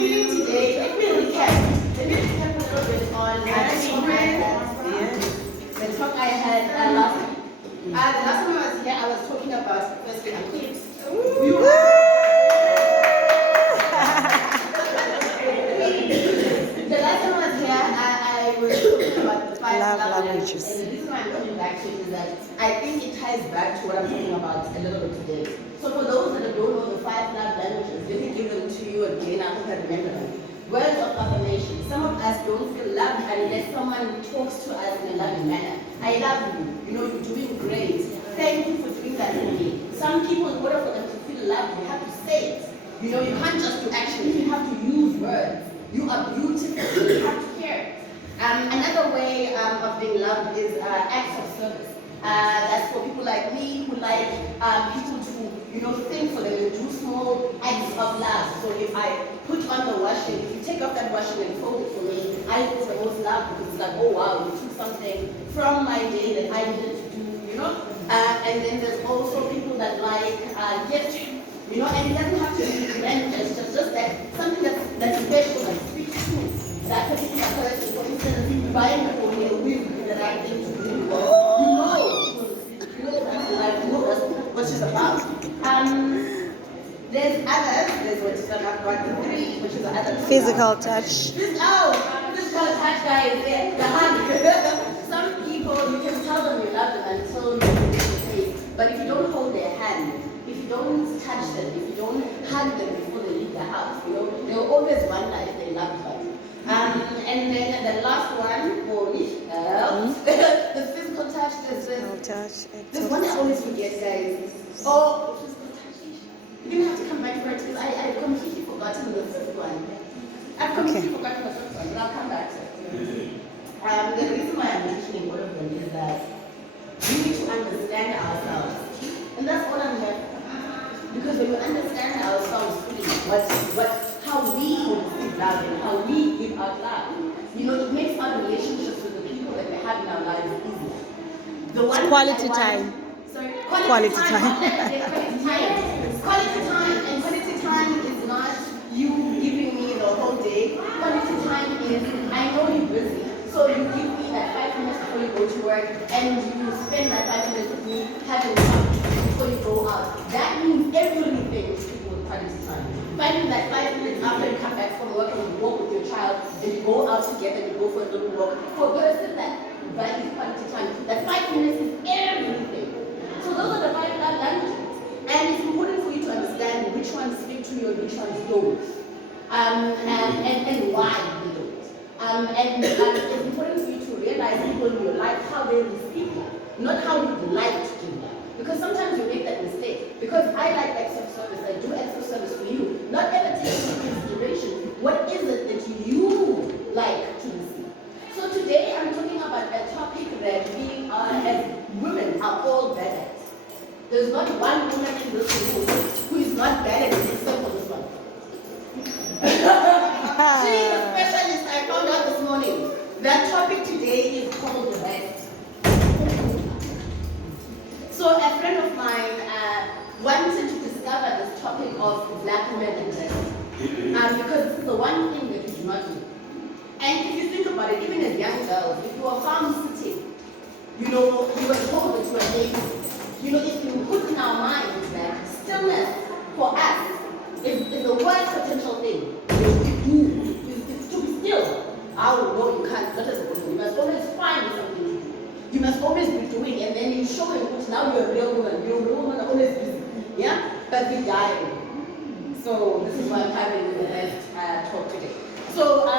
feeling today? Let me recap. Let me recap a little bit on the talk I had. The talk I had last week. The last time I was here, I was talking about first grade activities. The last time I was here, I was talking about the five love languages. And the reason why I'm coming back to it is that I think it ties back to what I'm talking about a little bit today. So for those that don't know the five love languages, let me give them to you again. I hope I remember them. Words of affirmation. Some of us don't feel loved unless someone talks to us in a loving manner. I love you. You know, you're doing great. Thank you for doing that for me. Some people, in order for them to feel loved, you have to say it. You know, you can't just do actions. You have to use words. You are beautiful. You have to care. Another way of being loved is acts of service. That's for people like me who like people to, you know, think for them and do small acts of love. So if I put on the washing, if you take off that washing and fold it for me, I feel the most love because it's like, oh wow, you took something from my day that I needed to do, you know. And then there's also people that like gifting. You know, and it doesn't have to be grand gestures, just that something that's special, that speaks to that particular person. For instance, buying a phone will be the right thing to do. You know that's what she's about. There's others, there's what she's about, three, which is the other. Physical touch. Physical touch, guys, yeah, the hug. Some people, you can tell them you love them until you do the face, but if you don't hold their hand, if you don't touch them, if you don't hug them before they leave the house, you know, they'll always wonder if they love you. And then the last one, the physical touch, there's one I always forget, guys. Oh, physical touch. You're going to have to come back for it because I've completely forgotten the fifth one. I've completely forgotten the fifth one, but I'll come back to it. The reason why I'm mentioning all of them is that we need to understand ourselves. And that's all I'm here for. Because when we understand ourselves fully, how we receive love and how we give out love, you know, it makes our relationships with the people that we have in our lives easier. The one Quality time. Sorry, Quality time. Quality time. And quality time is not you giving me the whole day. Quality time is I know you're busy, so you give me that 5 minutes before you go to work, and you spend that 5 minutes with me having fun before you go out. That means everything to people with quality time. Finding that 5 minutes after you come back from work and you walk with your child, and you go out together and you go for a little walk. For a person that values quality time, that 5 minutes is everything. So those are the 5 love languages. And it's important for you to understand which ones speak to you and which ones don't. And why they don't. And it's important for you to realize people in your life, how they receive love, not how you'd like to give love. Because sometimes you make that mistake. Because I like acts of service, I do acts of service for you. Not ever taking into consideration what is it that you like to receive. So today I'm talking about a topic that we are, as women, are all bad at. There's not one woman in this room who is not bad at it except for this one. She is a specialist, I found out this morning. That topic today is called rest. So a friend of mine wanted to discover this topic of black women and rest. Because this is the one thing that we do not do. And if you think about it, even as young girls, if you are farm sitting, you know, you were told that you were lazy. You know, if you put in our minds that stillness for us is the worst potential thing you do, is to be still. I will know you can't, not as a woman. You must always find something to do. You must always be doing, and then you show and put, now you're a real woman. You're a real woman, always busy. Yeah? But we die. So this is why I'm having the best talk today. So a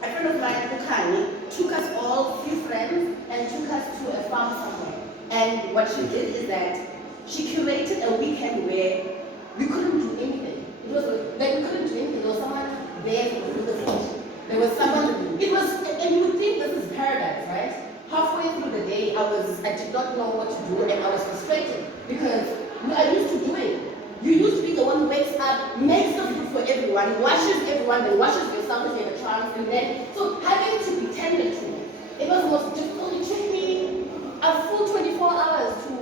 friend of mine, Ukani, took us all, few friends, and took us to a farm somewhere. And what she did is that she curated a weekend where we couldn't do anything. It was like we couldn't do anything. There was someone there to do the fish. There was someone, it was, and you would think this is paradise, right? Halfway through the day, I did not know what to do, and I was frustrated because I used to do it. You used to be the one who wakes up, makes the food for everyone, washes everyone, then washes yourself if you have a chance, and then, so having to be tended to, it was the most difficult. It took me a full 24 hours to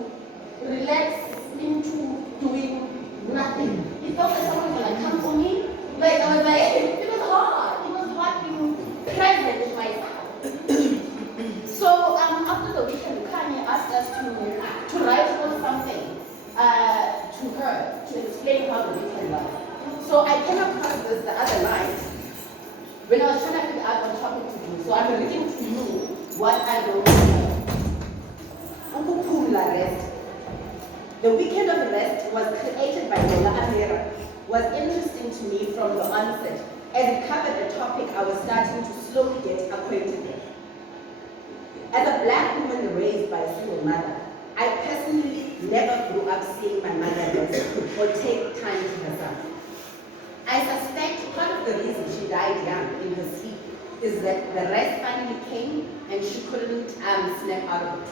relax into doing nothing. It felt like someone was like, come for me. Like, I was like, to explain how the weekend was. So I came across this the other night when I was trying to figure out what topic to do. So I'm reading to you what I wrote here. UKUPHUMLA rest. The weekend of rest was created by Lola Amira. Was interesting to me from the onset as it covered a topic I was starting to slowly get acquainted with. As a black woman raised by a single mother, I personally never grew up seeing my mother rest or take time to herself. I suspect part of the reason she died young in her sleep is that the rest finally came and she couldn't snap out of it.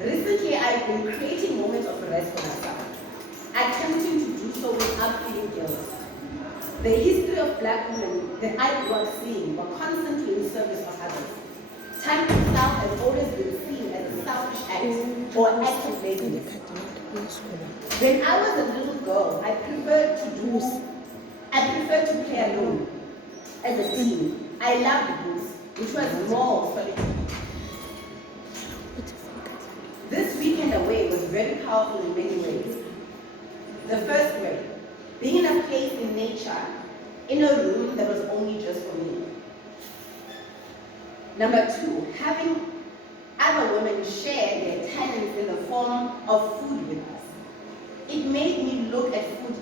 Recently, I've been creating moments of rest for myself, attempting to do so without feeling guilt. The history of black women that I grew up seeing were constantly in service of others. Time itself has always been seen as a selfish act or act of laziness. When I was a little girl, I preferred to play alone as a teen. I loved books, which was more solitude. This weekend away was very powerful in many ways. The first way, being in a place in nature, in a room that was only just for me. Number two, having other women share their talents in the form of food with us. It made me look at food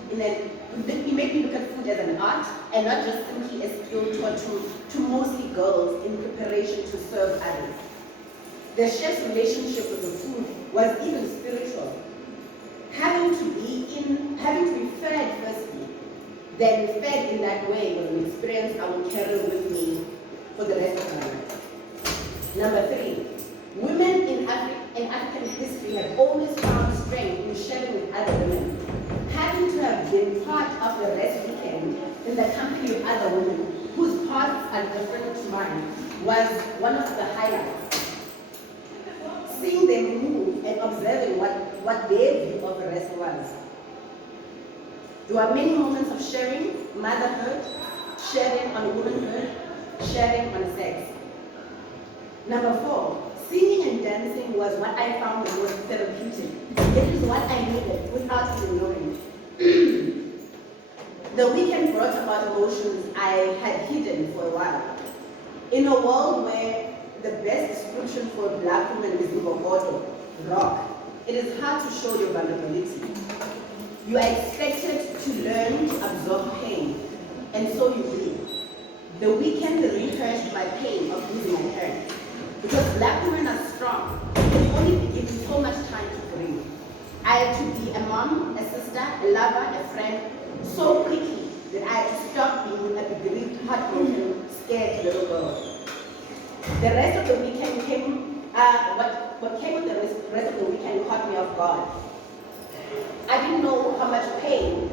as an art and not just simply a skill taught to mostly girls in preparation to serve others. The chef's relationship with the food was even spiritual. Having to be fed firstly, then fed in that way was an experience I will carry with me for the rest of my life. Number three, women in African history have always found strength in sharing with other women. Having to have been part of the rest weekend in the company of other women whose paths are different to mine was one of the highlights. Seeing them move and observing what their view of the rest was. There were many moments of sharing motherhood, sharing on womanhood, sharing on sex. Number four, singing and dancing was what I found the most therapeutic. It is what I needed without even knowing. The weekend brought about emotions I had hidden for a while. In a world where the best description for a black woman is Ngogodo, rock, it is hard to show your vulnerability. You are expected to learn to absorb pain, and so you will. The weekend rehearsed my pain of losing my parents. Because black women are strong, they only be given so much time to grieve. I had to be a mom, a sister, a lover, a friend, so quickly that I had to stop being a bereaved, heartbroken, scared little girl. The rest of the weekend what came with the rest of the weekend caught me off guard. I didn't know how much pain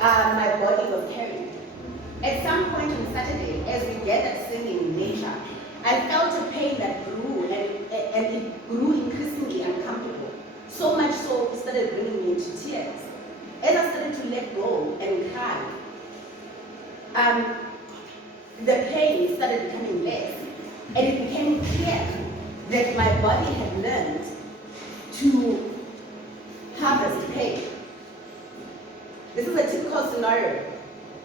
my body was carrying. At some point on Saturday, as we gathered singing in nature, I felt a pain that grew, and it grew increasingly uncomfortable. So much so, it started bringing me into tears. As I started to let go and cry, the pain started becoming less, and it became clear that my body had learned to harvest pain. This is a typical scenario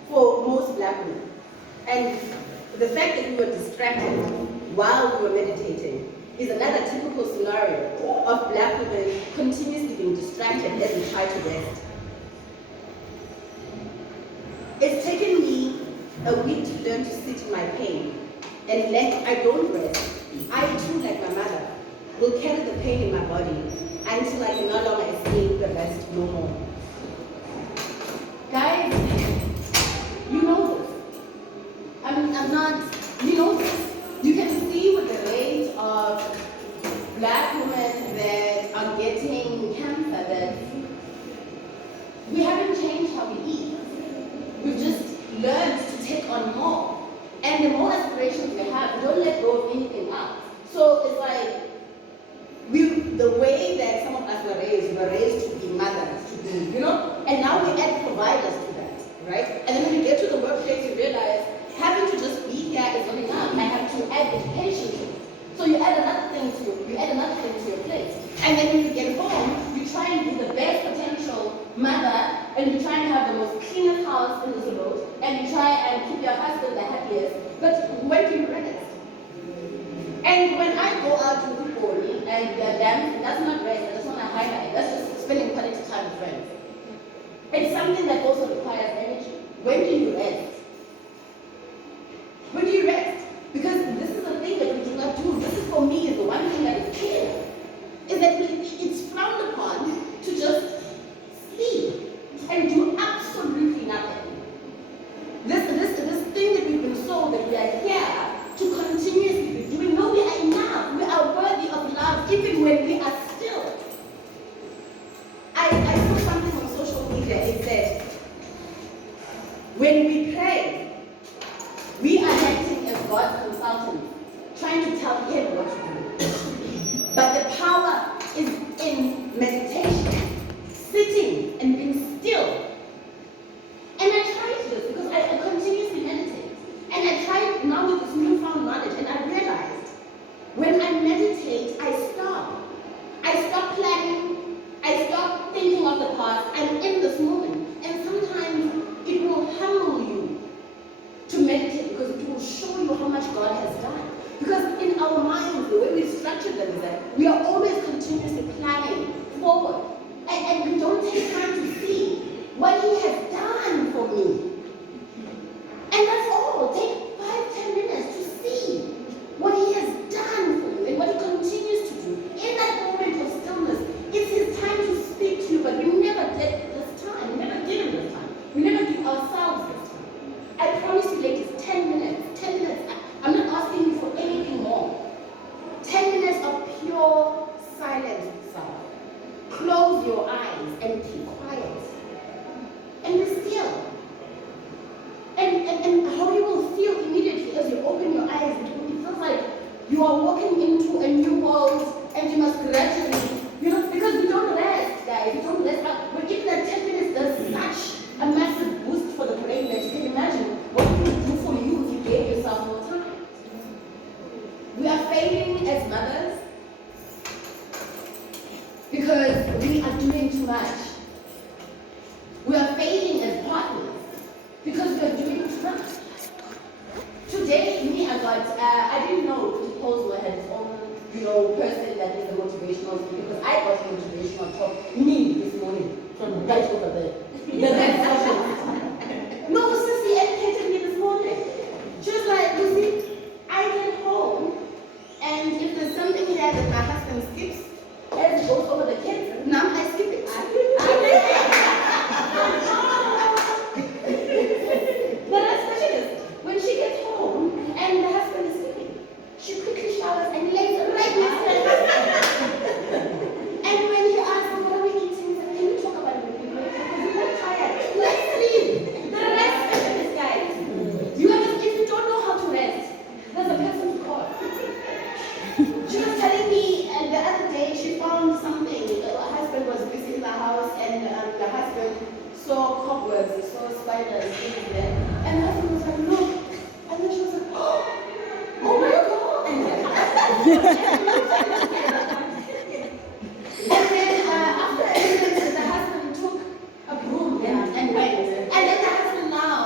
for most black women. And the fact that we were distracted while we were meditating is another typical scenario of black women continuously being distracted as we try to rest. It's taken me a week to learn to sit in my pain, and when I don't rest, I too, like my mother, will carry the pain in my body until I can no longer escape the rest no more. Guys, you know this. I'm not, you know this. You can see with the rate of black women that are getting cancer that we haven't changed how we eat. We've just learned to take on more. And the more aspirations we have, we don't let go of anything else. So it's like, the way that some of us were raised to be mothers, to be, and now we add providers to that, right? And then when you get to the workplace, you realize having to just be here is not enough. I have to add education to it. So you add another thing to your plate. And then when you get home, you try and give the best potential mother, and you try and have the most cleanest house in this world, and you try and keep your husband the happiest, but when do you rest? And when I go out to people and they're dancing, that's not rest, I just want to highlight, that's just spending quality time with friends. It's something that also requires energy. When do you rest? When do you rest? Because this is the thing that we do not do. This is for me is the one thing that is clear. Is that it's frowned upon to just sleep and do absolutely nothing. This thing that we've been sold that we are here to continuously be doing. No, we are enough. We are worthy of love even when we are still. I saw something on social media. It said, when we pray, we are acting as God's consultants, trying to tell him what to do. But the power is in meditation, sitting and being still. And I tried this because I continuously meditate. And I tried now with this newfound knowledge, and I realized when I meditate, I stop. I stop planning. I stop thinking of the past. I'm in this moment. And sometimes it will humble you to meditate because it will show you how much God has done. Because in our minds, the way we structure them is that we are always continuously planning forward. And we don't take time to see what He has done for me. And that's all. Take 5-10 minutes to see what He has done for you and what He continues to do. In that moment of stillness, it's His time to speak to you, but we never did this time. We never give Him this time. We never give ourselves this time. I promise you, ladies, 10 minutes. 10 minutes. I'm not asking you for anything more. 10 minutes of pure silence with self. Close your eyes and keep quiet. And be still. And how you will feel immediately as you open your eyes, it feels like you are walking into a new world and you must gradually, because we don't rest, guys. We don't rest. But even that 10 minutes does such a massive boost for the brain that you can imagine what it would do for you if you gave yourself more time. We are failing as mothers because we are doing too much. We are failing as partners because we are doing too much. Today, I didn't know Coach Posner had his own, person that is a motivational speaker, because I got a motivational talk, me, this morning, from right over there. The next session. No, Sissy educated me this morning. She was like, Lucy, I get home, and if there's something here that my husband skips, as it goes over the kids, now I skip it. But that's specialist. When she gets home and the husband is sleeping, she quickly showers and lays right next to her husband. And when he asks, what are we eating? He says, can you talk about it with me? Because you're not tired. Let's sleep. The rest specialist, guys. If you don't know how to rest, there's a person to call. She was telling me the other day she found something. Her husband was busy in the house, and the husband saw cobwebs, he saw spiders in there. And the husband was like, look. And then she was like, oh my God. And then after a minute, the husband took a broom and went. And then the husband now,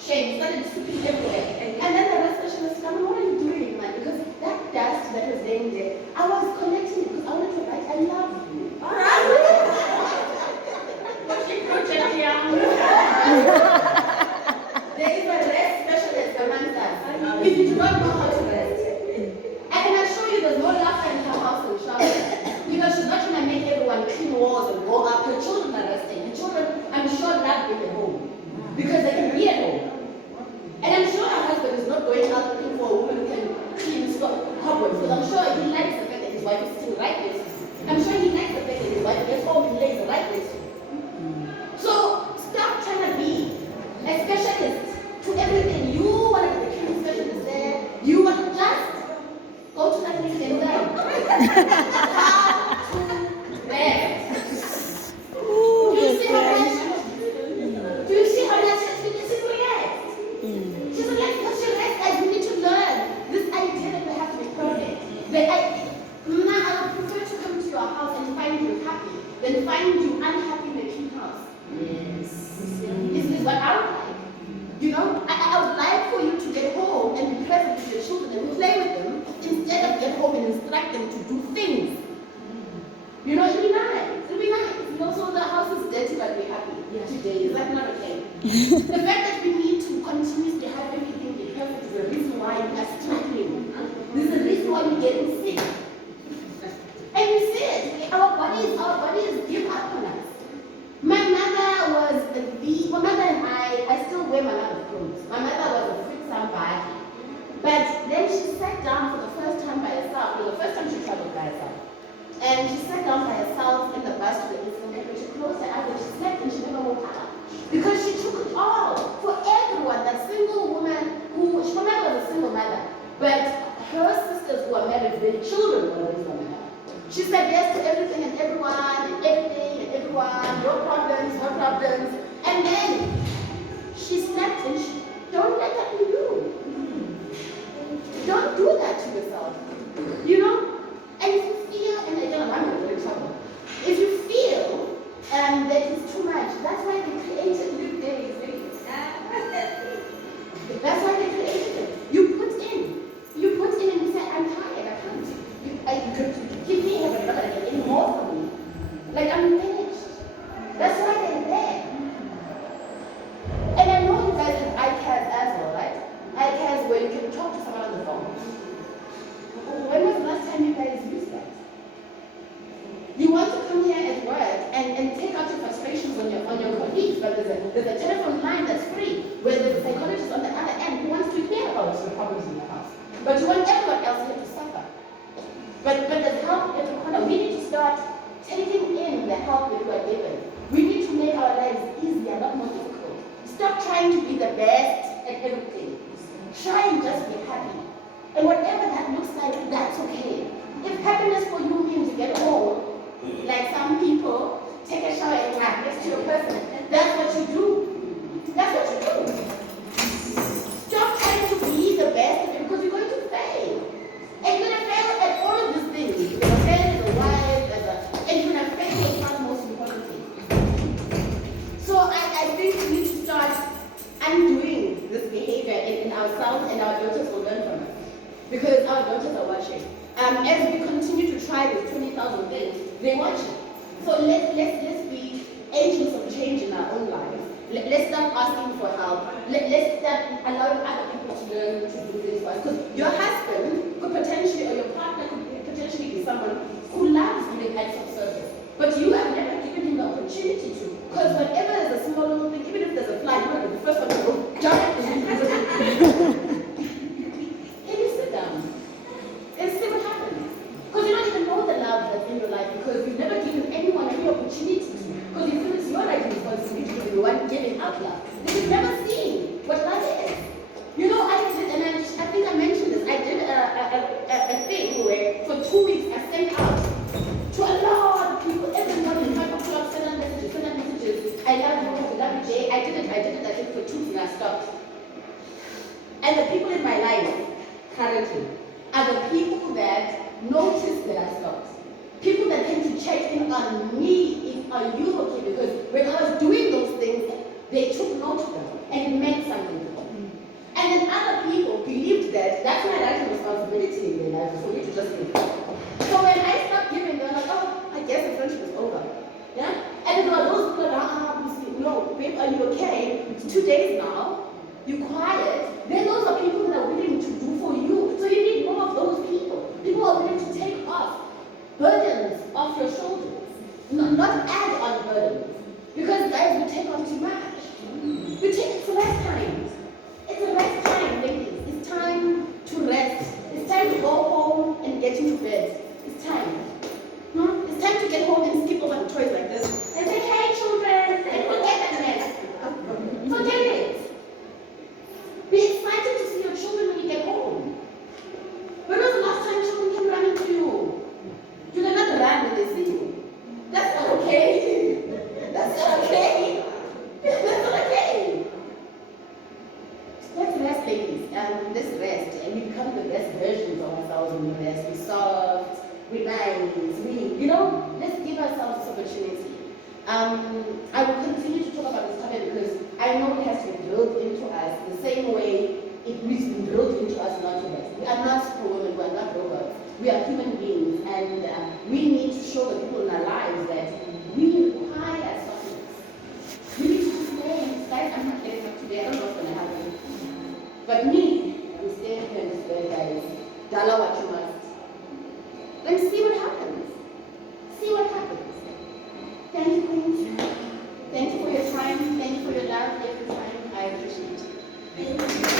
shame, started sweeping everywhere. And then the rest specialist said, what are you doing, man? Because that dust that was laying there, I was collecting it because I wanted to write, I love you. There is a rest specialist amongst us. If you do not know how to rest, I can assure you there's no laughter in her house and shower. Because she's not trying to make everyone clean walls and go up. Her children are resting. Her children, I'm sure, love being at home. Because they can be at home. And I'm sure her husband is not going out looking for a woman who can clean cupboards. Because I'm sure he likes the fact that his wife is sitting right next to him. I'm sure he likes the fact that his wife gets home and lays right next to him. So stop trying to be instruct them to do things. You know, it'll be nice. It'll be nice. You know, so the house is dirty, but we're happy today. Is that not okay? The fact that we need to continuously have everything be perfect is the reason why we are struggling. This is the reason why we're getting sick. And you see it. Our bodies give up on us. My mother was my mother and I still wear my mother's clothes. My mother was a fit somebody. But then she sat down for the first time by herself. Well, the first time she traveled by herself. And she sat down by herself in the bus to the Eastern Cape, and she closed her eyes and she slept and she never woke up. Because she took it all for everyone, that single woman who, my mother was a single mother, but her sisters who were married, their children were raised by my mother. She said yes to everything and everyone, and everything and everyone, your problems, her problems. And then she slept and she, don't let that be you. Don't do that to yourself. You know? And if you feel, and I don't know, I'm going to get in trouble. If you feel that it's too much, that's why they created weekdays. That's why they created it. You put in and you say, I'm tired, I can't. Give me any more for me. Like I'm finished. That's why they're there. And I know you guys have iPads as well, right? iPads where you can talk to someone on the phone. When was the last time you guys used that? You want to come here at work and take out your frustrations on your colleagues, but there's a telephone line that's free where there's a psychologist on the other end who wants to hear about the problems in your house. But you want everyone else here to suffer. But there's help every corner. We need to start taking in the help that we are given. We need to make our lives easier, not more difficult. Stop trying to be the best at everything. Try and just be happy. And whatever that looks like, that's okay. If happiness for you means you get home, like some people, take a shower and act next to your person, that's what you do. That's what you do. Stop trying to be the best at it because you're going to fail. And you're going to fail at all of these things. You're going to fail as a wife, and you're going to fail yourself most importantly. So I think we need to start undoing this behavior in ourselves, and our daughters will learn from us. Because our daughters are watching. As we continue to try these 20,000 things, they're watching. So let's be agents of change in our own lives. Let's start asking for help. Let's start allowing other people to learn to do this for us. Because your husband could potentially, or your partner could potentially be someone who loves giving acts of service. But you have never given him the opportunity to. Because whenever there's a small little thing, even if there's a fly, you know, the first one to go, jump in. In your life because you've never given anyone any opportunity to, because you feel it's your right responsibility to be the one giving out love. They've never seen what love is. You know, I did, and I think I mentioned this, I did a thing where for 2 weeks I sent out to a lot of people, every morning, 5 o'clock, send out messages, I love you, Jay. I did it, I think for 2 weeks and I stopped. And the people in my life currently are the people that noticed that I stopped. People that came to check in on me, are you okay? Because when I was doing those things, they took note of them, and it meant something to them. And then other people believed that that's my right and responsibility in their life for me to just give. So when I stopped giving, they're like, oh, I guess the friendship is over. Yeah? And there are those people that are, no, babe, are you okay? It's 2 days now. You're quiet. Then those are people that are willing to do for you. So you need more of those people. People are willing to take off burdens off your shoulders, not add on burdens. Because guys, we take on too much. It's rest time. It's a rest time, ladies. It's time to rest. It's time to go home and get into bed. It's time. It's time to get home and skip over the toys like this and say, hey children, and forget that mess. Forget it. Be excited to see your children when you get home. When was the last time children came running to you? You cannot run when they see you. That's not okay. That's not okay. That's not okay. Let's rest, ladies. Let's rest. And we become the best versions of ourselves when we rest. We're soft, we're nice, let's give ourselves this opportunity. I will continue to talk about this topic because I know it has to be drilled into us the same way it's been drilled into us not to rest. We are not superwomen, we are not robots. We are human beings. and we need to show the people in our lives that we require supplements. We need to stay. Guys, I'm not getting up today. I don't know what's going to happen. But me, I'm staying here in this bed, guys. Dollar what you must. Then see what happens. See what happens. Thank you, Queens. Thank you for your time. Thank you for your love every time. I appreciate it.